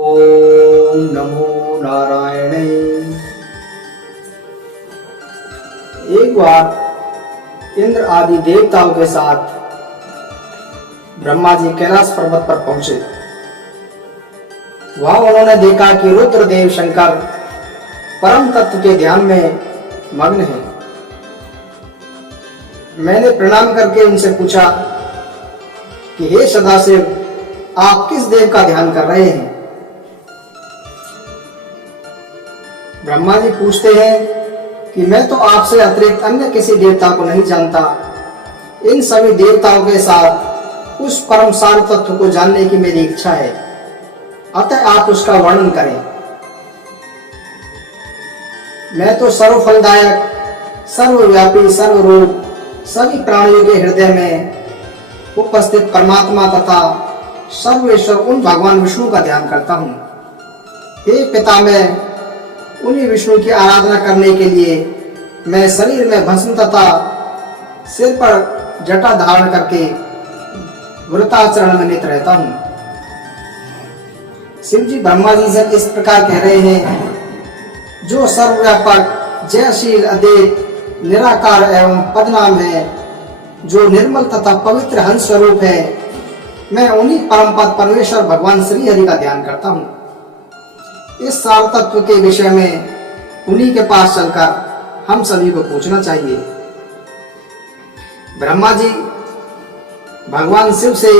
ओम नमो नारायण। एक बार इंद्र आदि देवताओं के साथ ब्रह्मा जी कैलाश पर्वत पर पहुंचे। वहां उन्होंने देखा कि रुद्रदेव शंकर परम तत्व के ध्यान में मग्न हैं। मैंने प्रणाम करके उनसे पूछा कि हे सदाशिव, आप किस देव का ध्यान कर रहे हैं? ब्रह्मा जी पूछते हैं कि मैं तो आपसे अतिरिक्त अन्य किसी देवता को नहीं जानता। इन सभी देवताओं के साथ उस परम सार तत्व को जानने की मेरी इच्छा है, अतः आप उसका वर्णन करें। मैं तो सर्वफलदायक, सर्वव्यापी, सर्वरूप, सभी प्राणियों के हृदय में उपस्थित परमात्मा तथा सर्वेश्वर उन भगवान विष्णु का ध्यान करता हूँ। हे पिता, मैं उन्हीं विष्णु की आराधना करने के लिए मैं शरीर में भस्म तथा सिर पर जटा धारण करके व्रताचरण में नित रहता हूँ। शिव जी ब्रह्मा जी से इस प्रकार कह रहे हैं, जो सर्वव्यापक, जयशील, अद्वैत, निराकार एवं पदनाम है, जो निर्मल तथा पवित्र हंस स्वरूप है, मैं उन्हीं परम पद परमेश्वर भगवान श्री हरि का ध्यान करता हूँ। इस सार तत्व के विषय में उन्हीं के पास चलकर हम सभी को पूछना चाहिए। ब्रह्मा जी भगवान शिव से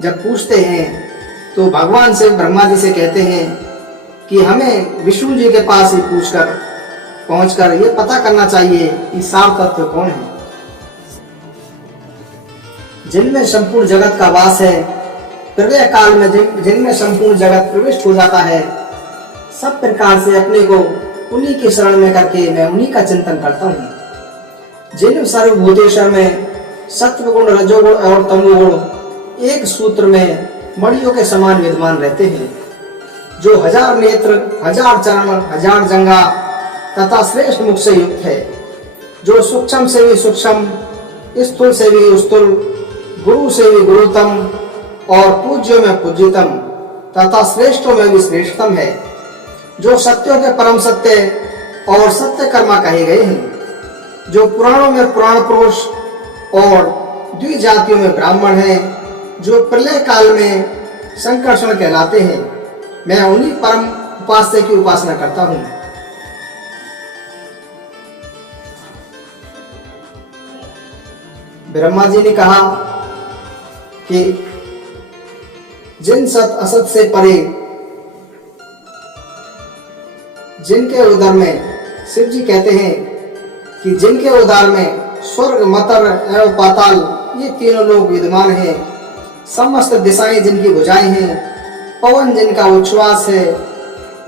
जब पूछते हैं तो भगवान शिव ब्रह्मा जी से कहते हैं कि हमें विष्णु जी के पास ही पहुंचकर ये पता करना चाहिए कि सार तत्व कौन है, जिनमें संपूर्ण जगत का वास है। प्रलय काल में जिनमें संपूर्ण जगत प्रविष्ट हो जाता है, सब प्रकार से अपने को उन्हीं की शरण में करके मैं उन्हीं का चिंतन करता हूँ। जिन सर्वभूतेश्वर में सत्वगुण, रजोगुण और तमोगुण एक सूत्र में मणियों के समान विद्यमान रहते हैं, जो 1000 नेत्र, 1000 चरण, 1000 जंगा तथा श्रेष्ठ मुख से युक्त है, जो सूक्ष्म से भी सूक्ष्म, स्थूल से भी स्थूल, गुरु से भी गुरुतम और पूज्य में पूज्यतम तथा श्रेष्ठों में भी श्रेष्ठतम है, जो सत्यों के परम सत्य और सत्य कर्मा कहे गए हैं, जो पुराणों में पुराण पुरुष और द्विजातियों में ब्राह्मण हैं, जो प्रलय काल में संकर्षण कहलाते हैं। मैं उन्हीं परम उपास्य की उपासना करता हूँ। ब्रह्मा जी ने कहा कि जिन सत असत से परे, जिनके उदर में, शिव जी कहते हैं कि जिनके उदर में स्वर्ग, मतर एवं पाताल ये तीनों लोग विद्यमान हैं, समस्त दिशाएं जिनकी भुजाएं हैं, पवन जिनका उच्छ्वास है,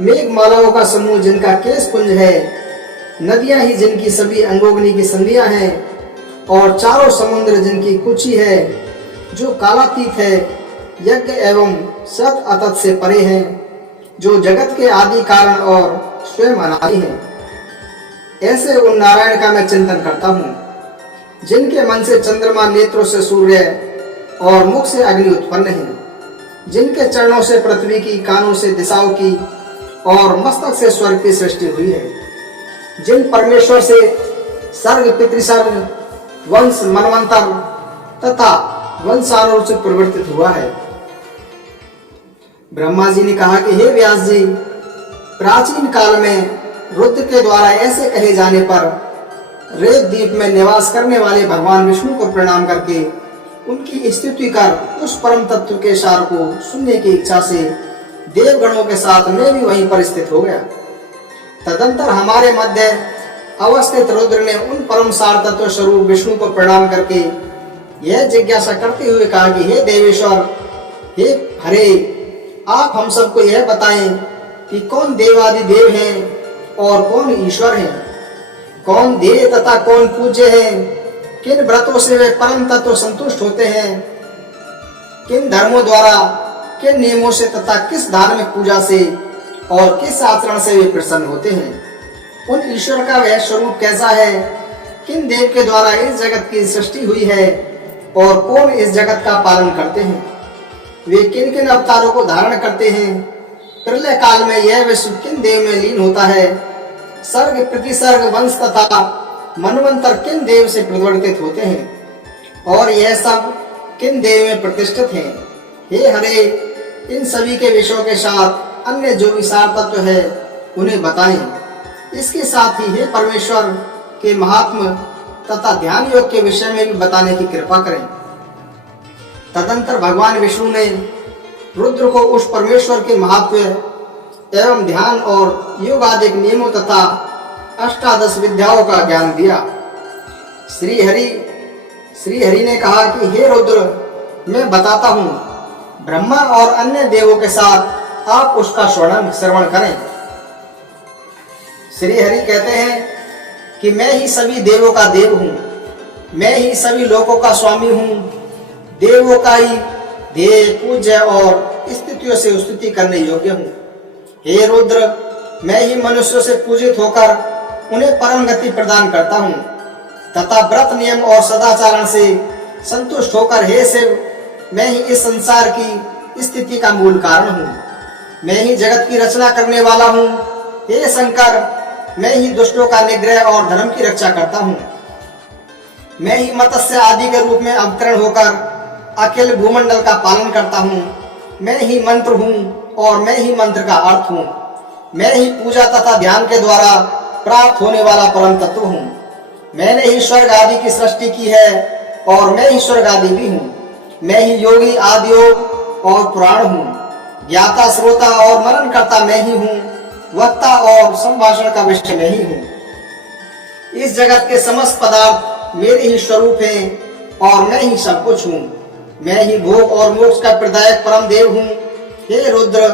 मेघमालाओं का समूह जिनका केश पुंज है, नदियां ही जिनकी सभी अंगोगनी की संधियां हैं, और चारों समुद्र जिनकी कुची है, जो कालातीत है, यज्ञ एवं सत अतत से परे हैं, जो जगत के आदि कारण और स्वयं अनादि हैं। ऐसे उन नारायण का मैं चिंतन करता हूँ, जिनके मन से चंद्रमा, नेत्रों से सूर्य और मुख से अग्नि उत्पन्न है, जिनके चरणों से पृथ्वी की, कानों से दिशाओं की और मस्तक से स्वर्ग की सृष्टि हुई है, जिन परमेश्वर से सर्ग, पितृसर्ग, वंश, मनवंतर तथा वंशानुरूपित प्रवर्तित हुआ है। ब्रह्मा जी ने कहा कि हे व्यास जी, प्राचीन काल में रुद्र के द्वारा ऐसे कहे जाने पर रेत द्वीप में निवास करने वाले भगवान विष्णु को प्रणाम करके उनकी स्तुति कर उस परम तत्व के सार को सुनने की इच्छा से देवगणों के साथ मैं भी वहीं पर स्थित हो गया। तदंतर हमारे मध्य अवस्थित रुद्र ने उन परम सार तत्व स्वरूप विष्णु को प्रणाम करके यह जिज्ञासा करते हुए कहा कि हे देवेश्वर, हे हरे, आप हम सबको यह बताएं कि कौन देवादि देव हैं और कौन ईश्वर हैं, कौन देव तथा कौन पूज्य हैं, किन व्रतों से वे परम तत्व संतुष्ट होते हैं, किन धर्मों द्वारा, किन नियमों से तथा किस धार्मिक पूजा से और किस आचरण से वे प्रसन्न होते हैं, उन ईश्वर का वह स्वरूप कैसा है, किन देव के द्वारा इस जगत की सृष्टि हुई है और कौन इस जगत का पालन करते हैं, वे किन किन अवतारों को धारण करते हैं प्रलय काल में यह विश्व किन देव में लीन होता है? सर्ग प्रतिसर्ग वंश तथा मनवंतर किन देव से परिवर्तित होते हैं और यह सब किन देव में प्रतिष्ठित हैं? हे हरे, इन सभी के विषयों के साथ अन्य जो विसार तत्व है उन्हें बताएं। इसके साथ ही हे परमेश्वर के महात्म तथा ध्यान योग के विषय में भी बताने की कृपा करें। तदंतर भगवान विष्णु ने रुद्र को उस परमेश्वर के महत्व एवं ध्यान और योग आदि नियमों तथा अष्टादश विद्याओं का ज्ञान दिया। श्री हरि ने कहा कि हे रुद्र, मैं बताता हूँ, ब्रह्मा और अन्य देवों के साथ आप उसका श्रवण करें। श्री हरि कहते हैं कि मैं ही सभी देवों का देव हूँ, मैं ही सभी लोकों का स्वामी हूँ, देवों का ही ध्येय पूज्य और स्थितियों से स्तुति करने योग्य हूँ। हे रुद्र, मैं ही मनुष्यों से पूजित होकर उन्हें परम गति प्रदान करता हूँ तथा व्रत नियम और सदाचारण से संतुष्ट होकर हे शिव, मैं ही इस संसार की स्थिति का मूल कारण हूँ, मैं ही जगत की रचना करने वाला हूँ। हे शंकर, मैं ही दुष्टों का निग्रह और धर्म की रक्षा करता हूँ, मैं ही मत्स्य आदि के रूप में अवतरण होकर अखिल भूमंडल का पालन करता हूँ। मैं ही मंत्र हूँ और मैं ही मंत्र का अर्थ हूँ, मैं ही पूजा तथा ध्यान के द्वारा प्राप्त होने वाला परम तत्व हूँ। मैंने ही स्वर्ग आदि की सृष्टि की है और मैं ही स्वर्ग आदि भी हूँ। मैं ही योगी आदि योग और पुराण हूँ, ज्ञाता श्रोता और मनन करता मैं ही हूँ, वक्ता और संभाषण का विषय मैं ही हूँ। इस जगत के समस्त पदार्थ मेरे ही स्वरूप हैं और मैं ही सब कुछ हूँ। मैं ही भोग और मोक्ष का प्रदायक परम देव हूँ। हे रुद्र,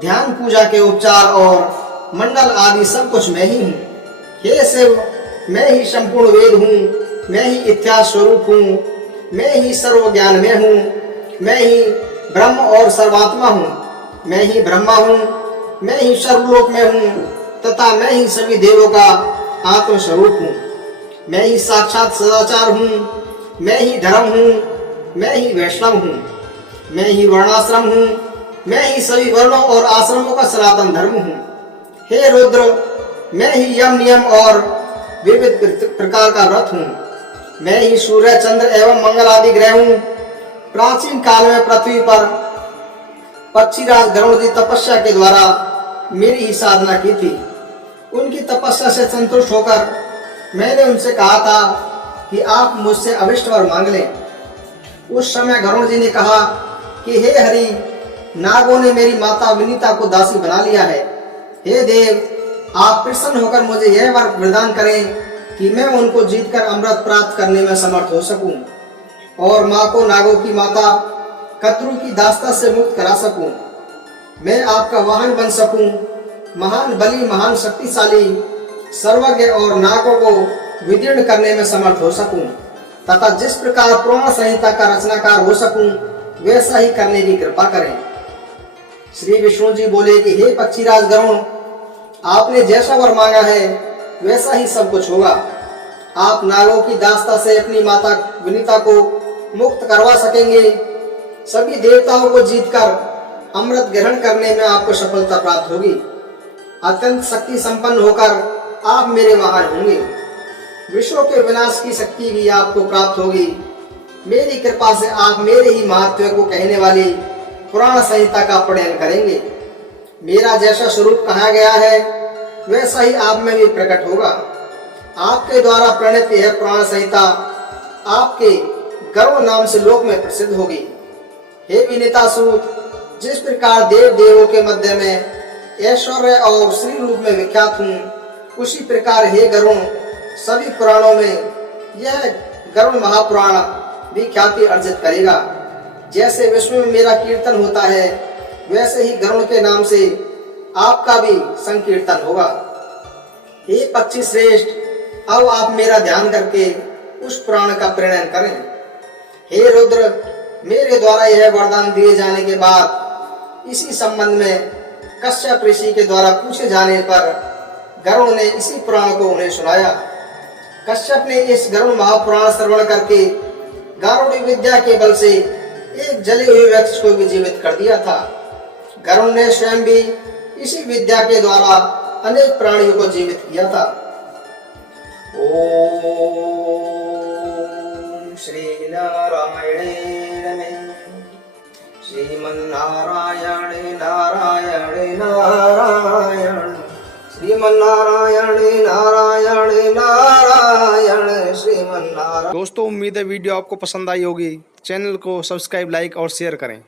ध्यान पूजा के उपचार और मंडल आदि सब कुछ मैं ही हूँ। हे शिव, मैं ही संपूर्ण वेद हूँ, मैं ही इतिहास स्वरूप हूँ, मैं ही सर्व ज्ञान में हूँ, मैं ही ब्रह्म और सर्वात्मा हूँ, मैं ही ब्रह्मा हूँ, मैं ही सर्वलोक में हूँ तथा मैं ही सभी देवों का आत्म स्वरूप हूँ। मैं ही साक्षात सदाचार हूँ, मैं ही धर्म हूँ, मैं ही वैष्णव हूँ, मैं ही वर्णाश्रम हूँ, मैं ही सभी वर्णों और आश्रमों का सनातन धर्म हूँ। हे रुद्र, मैं ही यम नियम और विविध प्रकार का रथ हूँ, मैं ही सूर्य चंद्र एवं मंगल आदि ग्रह हूँ। प्राचीन काल में पृथ्वी पर पक्षीराज गरुड़ जी तपस्या के द्वारा मेरी ही साधना की थी। उनकी तपस्या से संतुष्ट होकर मैंने उनसे कहा था कि आप मुझसे अभिष्ट वर मांग लें। उस समय गरुड़ जी ने कहा कि हे हरि, नागों ने मेरी माता विनीता को दासी बना लिया है। हे देव, आप प्रसन्न होकर मुझे यह वर प्रदान करें कि मैं उनको जीतकर अमृत प्राप्त करने में समर्थ हो सकूं और माँ को नागों की माता कद्रु की दास्ता से मुक्त करा सकूं। मैं आपका वाहन बन सकूं, महान बली, महान शक्तिशाली, सर्वज्ञ और नागों को विदीर्ण करने में समर्थ हो सकूं तथा जिस प्रकार पुराण संहिता का रचनाकार हो सकूं वैसा ही करने की कृपा करें। श्री विष्णु जी बोले कि हे पक्षीराज गरुड़, आपने जैसा वर मांगा है वैसा ही सब कुछ होगा। आप नागों की दास्ता से अपनी माता विनीता को मुक्त करवा सकेंगे। सभी देवताओं को जीतकर अमृत ग्रहण करने में आपको सफलता प्राप्त होगी। अत्यंत शक्ति संपन्न होकर आप मेरे वाहन होंगे। विश्व के विनाश की शक्ति भी आपको प्राप्त होगी। मेरी कृपा से आप मेरे ही महत्व को कहने वाली पुराण संहिता का पठन करेंगे। मेरा जैसा स्वरूप कहा गया है वैसा ही आप में भी प्रकट होगा। आपके द्वारा प्रणीत यह पुराण संहिता आपके गरुड़ नाम से लोक में प्रसिद्ध होगी। हे विनीतासूत, जिस प्रकार देव देवों के मध्य में ऐश्वर्य और श्री रूप में विख्यात हूँ, उसी प्रकार हे गरुड़, सभी पुराणों में यह गरुड़ महापुराण भी ख्याति अर्जित करेगा। जैसे विश्व में मेरा कीर्तन होता है वैसे ही गरुड़ के नाम से आपका भी संकीर्तन होगा। हे पक्षी श्रेष्ठ, अब आप मेरा ध्यान करके उस पुराण का प्रणयन करें। हे रुद्र, मेरे द्वारा यह वरदान दिए जाने के बाद इसी संबंध में कश्यप ऋषि के द्वारा पूछे जाने पर गरुड़ ने इसी पुराण को उन्हें सुनाया। कश्यप ने इस गरुड़ महापुराण श्रवण करके गारुड़ी विद्या के बल से एक जले हुए वृक्ष को भी जीवित कर दिया था। गरुड़ ने स्वयं भी इसी विद्या के द्वारा अनेक प्राणियों को जीवित किया था। ओम श्री नारायणे नमः। श्रीमन्नारायण नारायण नारायण, श्रीमन्नारायण नारायण नारायण, श्रीमन्नारायण। दोस्तों, उम्मीद है वीडियो आपको पसंद आई होगी। चैनल को सब्सक्राइब, लाइक और शेयर करें।